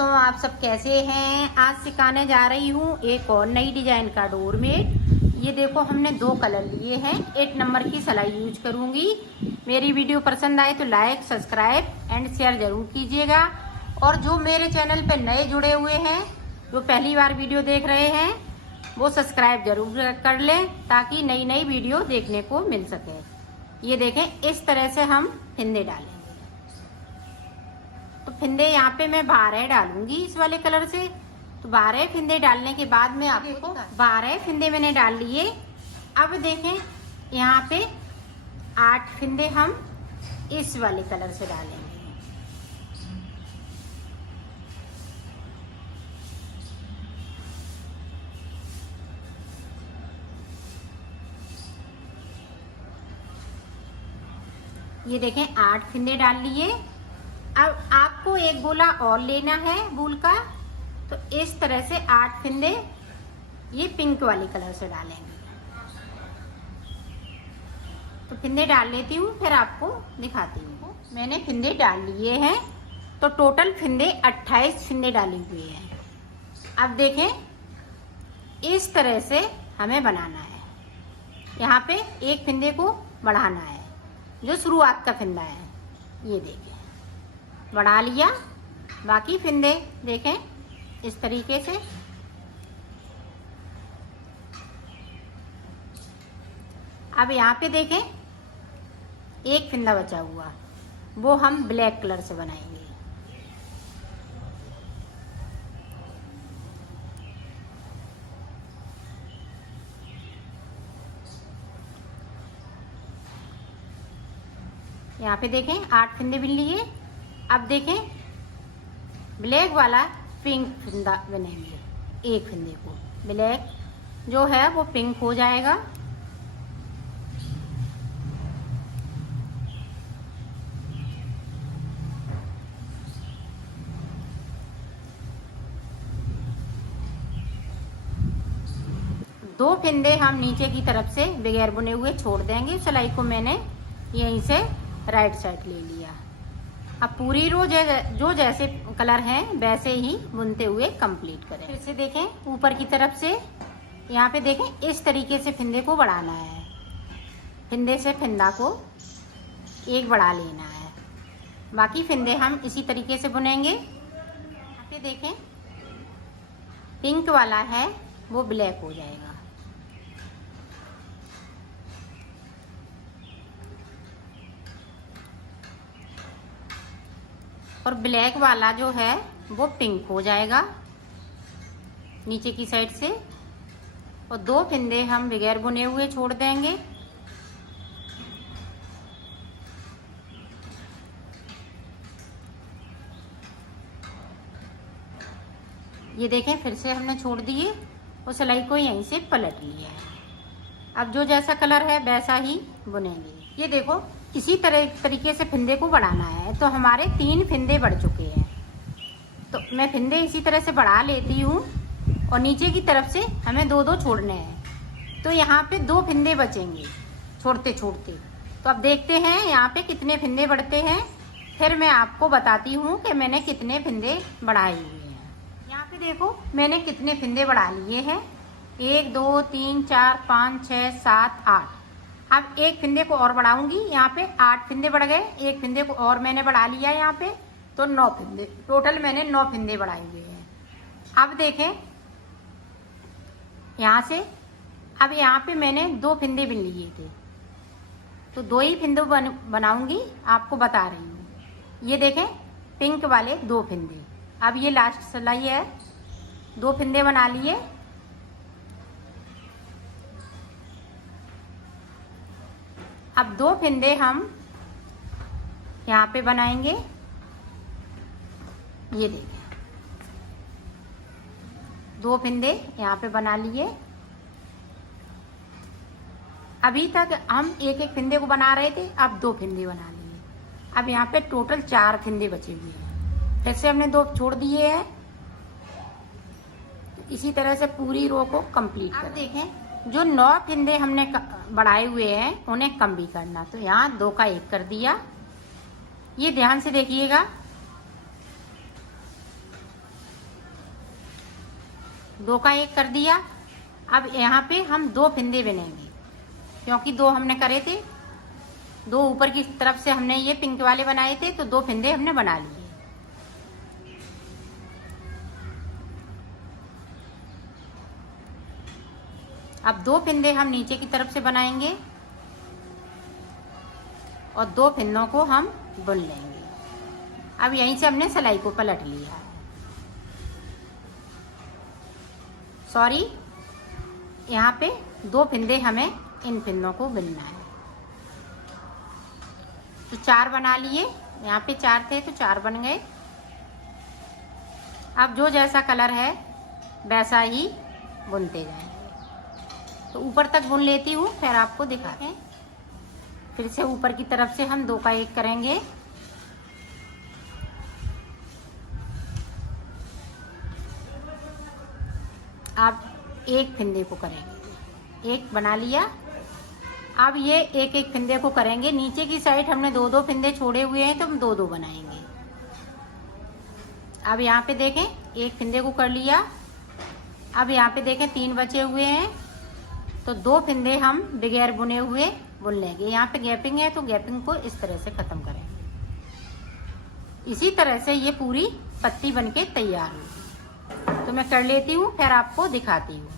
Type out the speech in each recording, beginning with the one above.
दोस्तों, आप सब कैसे हैं। आज सिखाने जा रही हूँ एक और नई डिजाइन का डोरमेट। ये देखो, हमने 2 कलर लिए हैं। 8 नंबर की सिलाई यूज करूंगी। मेरी वीडियो पसंद आए तो लाइक, सब्सक्राइब एंड शेयर जरूर कीजिएगा। और जो मेरे चैनल पे नए जुड़े हुए हैं, जो पहली बार वीडियो देख रहे हैं, वो सब्सक्राइब जरूर कर लें ताकि नई नई वीडियो देखने को मिल सके। ये देखें, इस तरह से हम फिंदे डालेंगे। तो फिंदे यहाँ पे मैं 12 डालूंगी इस वाले कलर से। तो 12 फिंदे डालने के बाद में आपको 12 फिंदे मैंने डाल लिए। अब देखें, यहाँ पे 8 फिंदे हम इस वाले कलर से डालेंगे। ये देखें, 8 फिंदे डाल लिए। अब आपको एक गोला और लेना है वूल का। तो इस तरह से 8 फिंदे ये पिंक वाले कलर से डालेंगे। तो फिंदे डाल लेती हूँ, फिर आपको दिखाती हूँ। मैंने फिंदे डाल लिए हैं। तो टोटल फिंदे 28 फिंदे डाले हुए हैं। अब देखें, इस तरह से हमें बनाना है। यहाँ पे एक फिंदे को बढ़ाना है, जो शुरुआत का फिंदा है। ये देखें, बढ़ा लिया। बाकी फिंदे देखें इस तरीके से। अब यहाँ पे देखें, एक फिंदा बचा हुआ, वो हम ब्लैक कलर से बनाएंगे। यहाँ पे देखें 8 फिंदे बिन लिए। अब देखें, ब्लैक वाला पिंक फिंदा बनेंगे। एक फिंदे को ब्लैक जो है वो पिंक हो जाएगा। दो फिंदे हम नीचे की तरफ से बगैर बुने हुए छोड़ देंगे। सिलाई को मैंने यहीं से राइट साइड ले लिया। अब पूरी रो जो जैसे कलर हैं वैसे ही बुनते हुए कंप्लीट करें। फिर से देखें, ऊपर की तरफ से यहाँ पे देखें, इस तरीके से फिंदे को बढ़ाना है। फिंदे से फिंदा को एक बढ़ा लेना है। बाकी फिंदे हम इसी तरीके से बुनेंगे। यहाँ पे देखें, पिंक वाला है वो ब्लैक हो जाएगा। और ब्लैक वाला जो है वो पिंक हो जाएगा नीचे की साइड से। और 2 फिंदे हम बगैर बुने हुए छोड़ देंगे। ये देखें, फिर से हमने छोड़ दिए और सिलाई को यहीं से पलट लिया है। अब जो जैसा कलर है वैसा ही बुनेंगे। ये देखो, इसी तरीके से फिंदे को बढ़ाना है। तो हमारे 3 फिंदे बढ़ चुके हैं। तो मैं फिंदे इसी तरह से बढ़ा लेती हूँ और नीचे की तरफ से हमें 2-2 छोड़ने हैं। तो यहाँ पे 2 फिंदे बचेंगे छोड़ते छोड़ते। तो अब देखते हैं यहाँ पे कितने फिंदे बढ़ते हैं। फिर मैं आपको बताती हूँ कि मैंने कितने फिंदे बढ़ाए हुए हैं। यहाँ पे देखो, मैंने कितने फिंदे बढ़ा लिए हैं। 1 2 3 4 5 6 7 8। अब एक फिंदे को और बढ़ाऊंगी। यहाँ पे 8 फिंदे बढ़ गए। एक फिंदे को और मैंने बढ़ा लिया यहाँ पे। तो 9 फिंदे टोटल मैंने 9 फिंदे बढ़ाए हुए हैं। अब देखें, यहाँ से अब यहाँ पे मैंने 2 फिंदे बिन लिए थे। तो 2 ही फिंदे बनाऊंगी, आपको बता रही हूँ। ये देखें, पिंक वाले 2 फिंदे। अब ये लास्ट सिलाई है। 2 फिंदे बना लिए। अब 2 फिंदे हम यहाँ पे बनाएंगे। ये देखिए, 2 फिंदे यहाँ पे बना लिए। अभी तक हम एक एक फिंदे को बना रहे थे, अब 2 फिंदे बना लिए। अब यहाँ पे टोटल 4 फिंदे बचे हुए हैं। फिर से हमने 2 छोड़ दिए हैं। इसी तरह से पूरी रो को कंप्लीट करें। अब देखें, जो 9 फिंदे हमने बढ़ाए हुए हैं उन्हें कम भी करना। तो यहाँ 2 का 1 कर दिया। ये ध्यान से देखिएगा। 2 का 1 कर दिया। अब यहाँ पे हम 2 फंदे बनेंगे, क्योंकि 2 हमने करे थे, 2 ऊपर की तरफ से हमने ये पिंक वाले बनाए थे, तो 2 फंदे हमने बना लिए। अब 2 फंदे हम नीचे की तरफ से बनाएंगे और 2 फंदों को हम बुन लेंगे। अब यहीं से हमने सिलाई को पलट लिया है। सॉरी, यहाँ पे 2 फंदे हमें इन फंदों को बुनना है। तो 4 बना लिए, यहाँ पे 4 थे तो 4 बन गए। अब जो जैसा कलर है वैसा ही बुनते जाएंगे। तो ऊपर तक बुन लेती हूँ, फिर आपको दिखाते हैं। फिर से ऊपर की तरफ से हम 2 का 1 करेंगे। आप 1 फंदे को करेंगे, 1 बना लिया। अब ये 1 फंदे को करेंगे। नीचे की साइड हमने 2 फंदे छोड़े हुए हैं, तो हम 2 बनाएंगे। अब यहाँ पे देखें 1 फंदे को कर लिया। अब यहाँ पे देखें 3 बचे हुए हैं, तो 2 फंदे हम बगैर बुने हुए बुन लेंगे। यहाँ पे गैपिंग है, तो गैपिंग को इस तरह से खत्म करेंगे। इसी तरह से ये पूरी पत्ती बनके तैयार होगी। तो मैं कर लेती हूँ, फिर आपको दिखाती हूँ।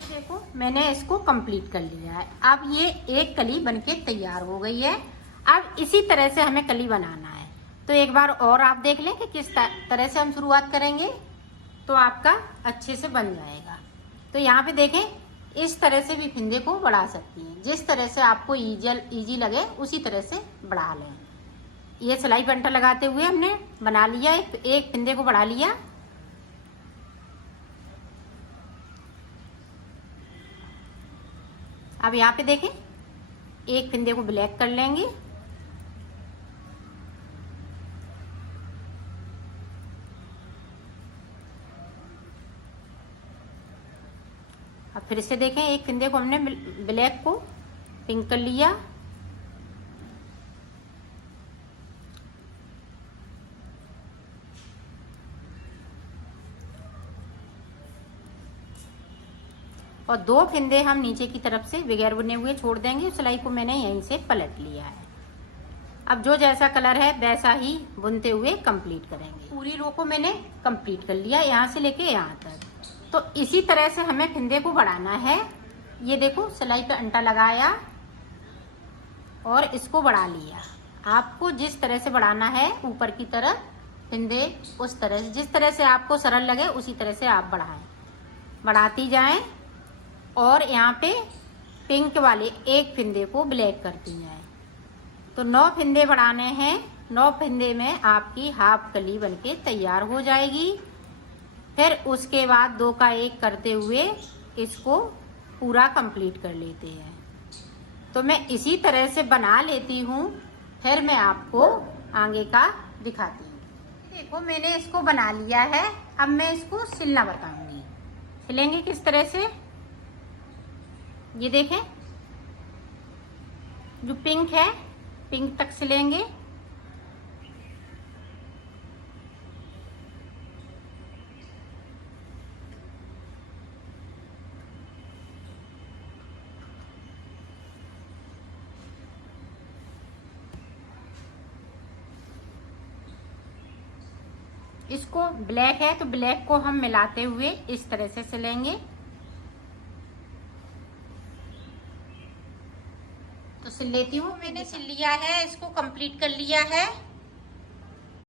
देखो मैंने इसको कंप्लीट कर लिया है। अब ये एक कली बनके तैयार हो गई है। अब इसी तरह से हमें कली बनाना है। तो एक बार और आप देख लें कि किस तरह से हम शुरुआत करेंगे, तो आपका अच्छे से बन जाएगा। तो यहाँ पे देखें, इस तरह से भी फंदे को बढ़ा सकती हैं। जिस तरह से आपको इजी लगे उसी तरह से बढ़ा लें। ये सिलाई पंटा लगाते हुए हमने बना लिया, एक फंदे को बढ़ा लिया। अब यहाँ पे देखें, 1 फंदे को ब्लैक कर लेंगे। अब फिर से देखें, 1 फंदे को हमने ब्लैक को पिंक कर लिया। और 2 फंदे हम नीचे की तरफ से बगैर बुने हुए छोड़ देंगे। सिलाई को मैंने यहीं से पलट लिया है। अब जो जैसा कलर है वैसा ही बुनते हुए कंप्लीट करेंगे। पूरी रो को मैंने कंप्लीट कर लिया, यहाँ से लेके यहाँ तक। तो इसी तरह से हमें फंदे को बढ़ाना है। ये देखो, सिलाई पे अंटा लगाया और इसको बढ़ा लिया। आपको जिस तरह से बढ़ाना है ऊपर की तरफ फंदे, उस तरह से, जिस तरह से आपको सरल लगे उसी तरह से आप बढ़ाएं, बढ़ाती जाएं। और यहाँ पे पिंक वाले 1 फंदे को ब्लैक करती जाएं। तो 9 फंदे बढ़ाने हैं। 9 फंदे में आपकी हाफ कली बनके तैयार हो जाएगी। फिर उसके बाद 2 का 1 करते हुए इसको पूरा कंप्लीट कर लेते हैं। तो मैं इसी तरह से बना लेती हूँ, फिर मैं आपको आगे का दिखाती हूँ। देखो मैंने इसको बना लिया है। अब मैं इसको सिलना बताऊंगी। सिलेंगे किस तरह से, ये देखें, जो पिंक है पिंक तक सिलेंगे। इसको ब्लैक है तो ब्लैक को हम मिलाते हुए इस तरह से सिलेंगे। तो सिल लेती हूँ। मैंने सिल लिया है, इसको कंप्लीट कर लिया है।